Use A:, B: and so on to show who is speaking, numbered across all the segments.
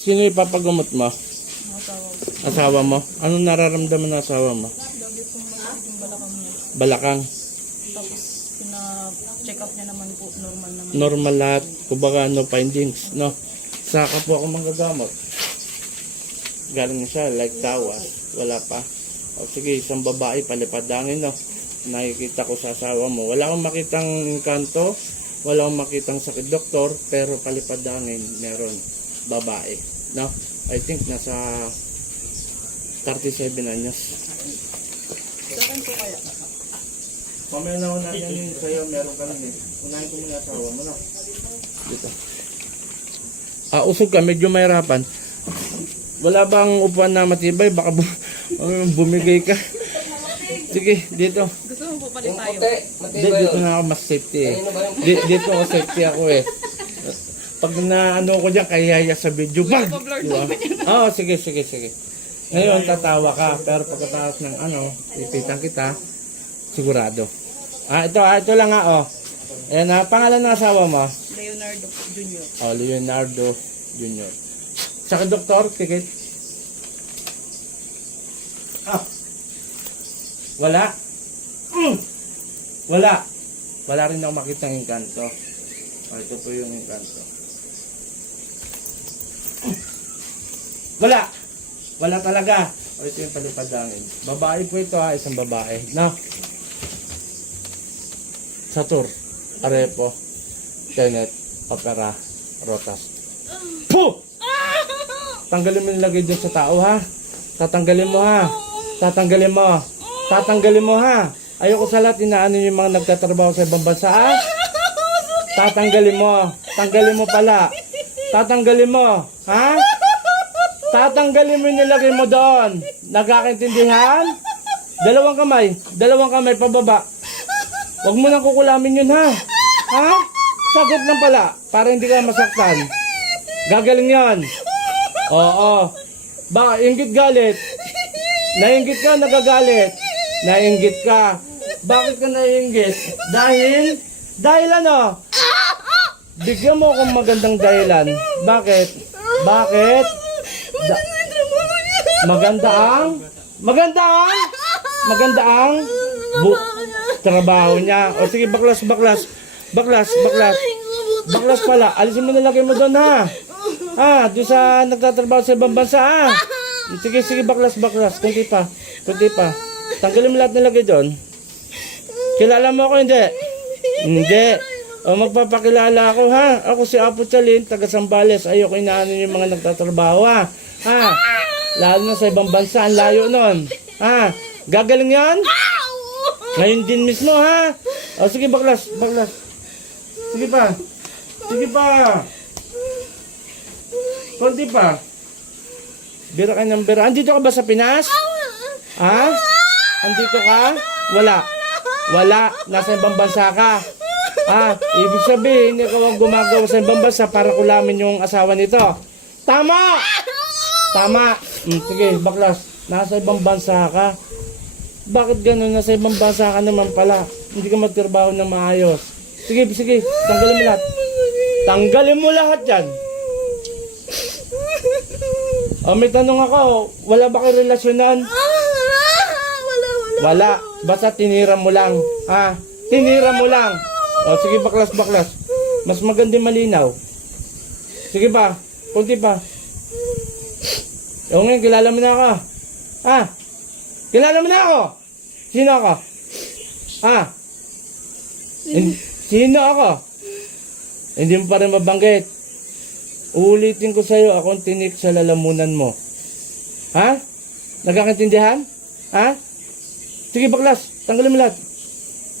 A: Sino ipapagamot mo?
B: Asawa
A: mo? Anong nararamdaman ng asawa mo?
B: Lagi pong malamig yung balakang niya.
A: Balakang.
B: Tapos, pina-check up niya naman po, normal naman.
A: Normal lahat. Kumbaga no findings, no? Saka po ako manggagamot. Galing siya, like tawa. Wala pa. O sige, isang babae, palipadangin, no? Nakikita ko sa asawa mo. Wala akong makitang kanto, wala akong makitang sakit doktor, pero palipadangin, meron. Babae, no? I think nasa 37 anyos.
B: Sa akin po kaya.
A: Mamaya na una yan yun sa'yo, meron ka lang eh. Unahin ko muna asawa mo na. Dito. Ah, usog ka, medyo mahirapan. Wala bang upuan na matibay? Baka bu bumigay ka. Sige, dito.
B: Gusto mo po palit tayo?
A: Di, dito na ako mas safety eh. Di, dito ako safety ako eh. Pag na ano ko dyan, kaya sa video, bag! Diba? Oo, sige, sige, sige. Ngayon, tatawa ka. Pero pagkatapos ng ano, ipitan kita, sigurado. Ah, ito, ah, ito lang ah, oh. Ayan ah, pangalan ng asawa mo?
B: Leonardo Jr.
A: Oh, Leonardo Jr. Saka doktor, kikit. Ah. Wala. Mm. Wala. Wala rin ako makita ng kanto. Oh, ito po yung kanto. Wala. Wala talaga. Oh, ito yung palipadangin. Babae po ito ha, isang babae. Na. Satur. Arepo. Tenet. Opera. Rotas. Puh! Tanggalin mo yung lagay dyan sa tao ha. Tatanggalin mo ha. Tatanggalin mo. Tatanggalin mo ha. Ayoko sa lahat inaano yung mga nagtatrabaho sa ibang bansa ha. Tatanggalin mo. Tanggalin mo pala. Tatanggalin mo. Ha? Tatanggalin mo yung nilagay mo doon. Nagkakaintindihan? Dalawang kamay. Dalawang kamay pababa. Huwag mo nang kukulamin yun ha. Ha? Sagot lang pala. Para hindi ka masaktan. Gagaling yan. Oo. Ba, inggit galit. Nainggit ka, nagagalit. Nainggit ka. Bakit ka nainggit? Dahil, dahil ano? Bigyan mo akong magandang dahilan. Bakit? Bakit? Da- maganda ang? Maganda ang? Maganda ang? Bu- trabaho niya. O sige, baklas, baklas. Baklas, baklas. Baklas pala. Alisin mo nilagay mo doon ha. Ah, doon sa nagtatrabaho sa ibang bansa ah. Sige, sige, baklas, baklas. Kunti pa. Kunti pa. Tanggalin mo lahat nilagay doon. Kilala mo ako, hindi? Hindi. O magpapakilala ako ha. Ako si Apo Chalin, taga Sambales. Ayoko inaano yung mga nagtatrabaho ha. Ha? Lalo na sa ibang bansa, ang layo nun. Ha? Gagaling yan? Ngayon din mismo ha. O sige, baklas, baklas. Sige pa. Sige pa. Konti pa. Bira ka ng bira. Andito ka ba sa Pinas? Ha? Andito ka? Wala. Wala. Nasa ibang bansa ka. Ha? Ibig sabihin, ikaw ang gumagawa sa ibang bansa para kulamin yung asawa nito. Tama! Tama. Hmm, sige, baklas. Nasa ibang bansa ka. Bakit ganun? Nasa ibang bansa ka naman pala. Hindi ka magtrabaho ng maayos. Sige, sige. Tanggalin mo lahat. Tanggalin mo lahat yan. Oh, may tanong ako. Wala ba kayo relasyonan?
B: Wala, wala.
A: Wala. Basta tinira mo lang. Ha? Tinira mo lang. O, sige, baklas, baklas. Mas maganda malinaw. Sige pa. Kunti pa. O ngayon, kilala mo na ako. Ha? Kilala mo na ako. Sino ako? Ha? Hin- Sino ako? Hindi mo pa rin mabanggit. Uulitin ko sa'yo, akong tinik sa lalamunan mo. Ha? Nagkakaintindihan? Ha? Sige, baklas. Tanggalin mo lahat.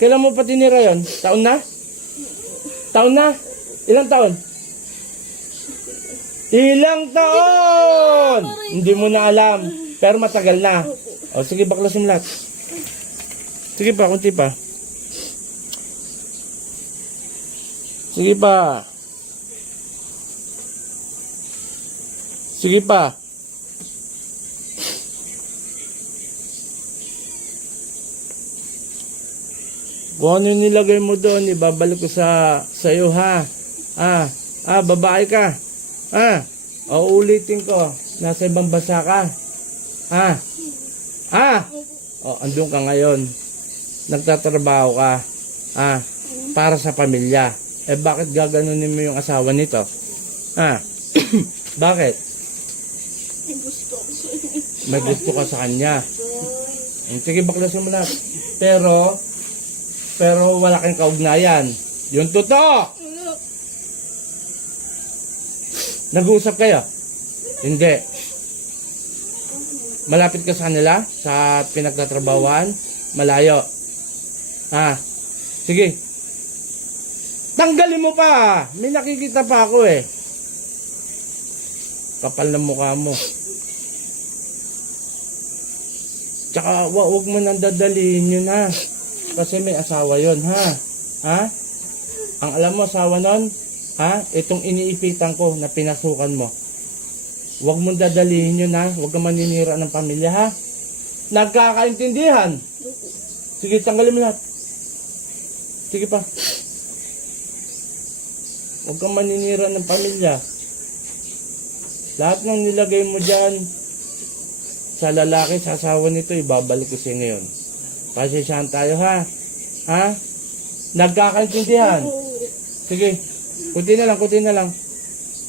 A: Kailan mo pa tinira yon? Taon na? Taon na? Ilang taon? Ilang taon! Hindi mo na alam. Pero matagal na. O, sige, baklas mo lahat. Sige pa, kunti pa. Sige pa. Sige pa. Kung ano yung nilagay mo doon, ibabalik ko sa sa iyo ha. Ah, ah, babae ka. Ah, O ulitin ko, nasa ibang bansa ka. Ha? Ha? O, andun ka ngayon. Nagtatrabaho ka. Ha? Para sa pamilya. Eh, bakit gaganunin mo yung asawa nito? Ha? bakit?
B: May gusto ako sa inyo.
A: May gusto ka sa kanya. Sige, baklasin mo na. Pero, pero wala kang kaugnayan. Yung totoo!
B: Wala.
A: Nag-uusap kayo? Hindi. Malapit ka sa kanila? Sa pinagtatrabawan? Malayo? Ha? Sige. Tanggalin mo pa! May nakikita pa ako eh. Kapal ng mukha mo. Tsaka wa- wag mo nang dadalihin yun ha. Kasi may asawa yon ha. Ha? Ang alam mo asawa nun? Ha? Itong iniipitan ko na pinasukan mo. Huwag mong dadalihin yun ha. Huwag kang maninira ng pamilya ha. Nagkakaintindihan. Sige, tanggalin mo lahat. Sige pa. Huwag kang maninira ng pamilya. Lahat ng nilagay mo dyan sa lalaki, sa asawa nito, ibabalik ko siya ngayon. Pasensyahan tayo ha. Ha? Nagkakaintindihan. Sige. Kunti na lang, kunti na lang.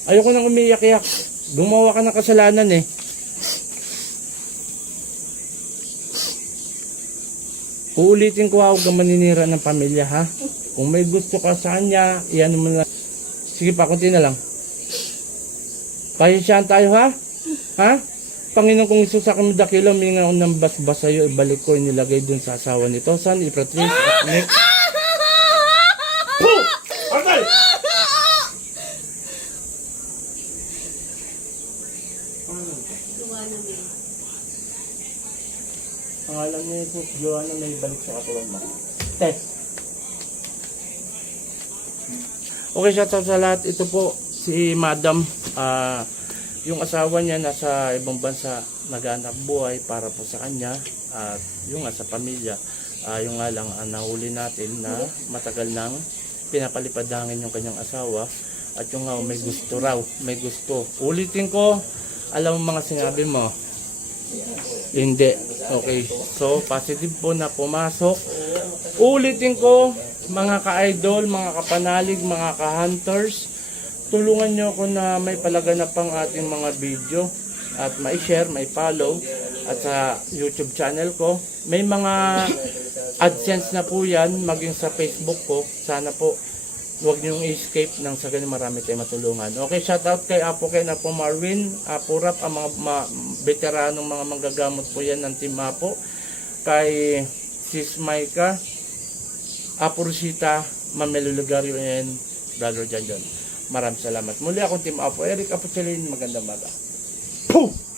A: Ayoko nang umiyak-iyak. Gumawa ka ng kasalanan eh. Uulitin ko ha, huwag kang maninira ng pamilya ha. Kung may gusto ka sa kanya, iyan mo na. Sige pa, kunti na lang. Pasensyahan tayo ha? Ha? Panginoon kong Isus sa kami dakilo, minga ako ng basbas sa'yo, ibalik ko, inilagay dun sa asawa nito. San, Ipatrice, at Nick. Pangalan niya ito, Joanna may balik sa katawan mo. Tes. Okay, shout out sa lahat. Ito po, si Madam. ah yung asawa niya nasa ibang bansa naghanap buhay para po sa kanya at yung nga sa pamilya. Ah, yung nga lang ang nahuli natin na matagal nang pinapalipad hangin yung kanyang asawa at yung nga may gusto raw, may gusto. Ulitin ko, alam mo mga sinabi mo, hindi. Okay. So, positive po na pumasok. Ulitin ko, mga ka-idol, mga kapanalig, mga ka-hunters, tulungan nyo ako na may palaganap ang ating mga video at mai-share, mai-follow at sa YouTube channel ko. May mga AdSense na po yan, maging sa Facebook ko. Sana po huwag niyong escape nang sa ganun marami tayong matulungan. Okay, shout out kay Apo Ken, Apo Marvin, Apo Rap, ang mga ma- veteranong mga manggagamot po yan ng Team Apo. Kay Sis Maika, Apo Rosita, Mamelo Lugario, and Brother John John. Maraming salamat. Muli ako Team Apo Eric Apo Chalin, magandang maga. Puh!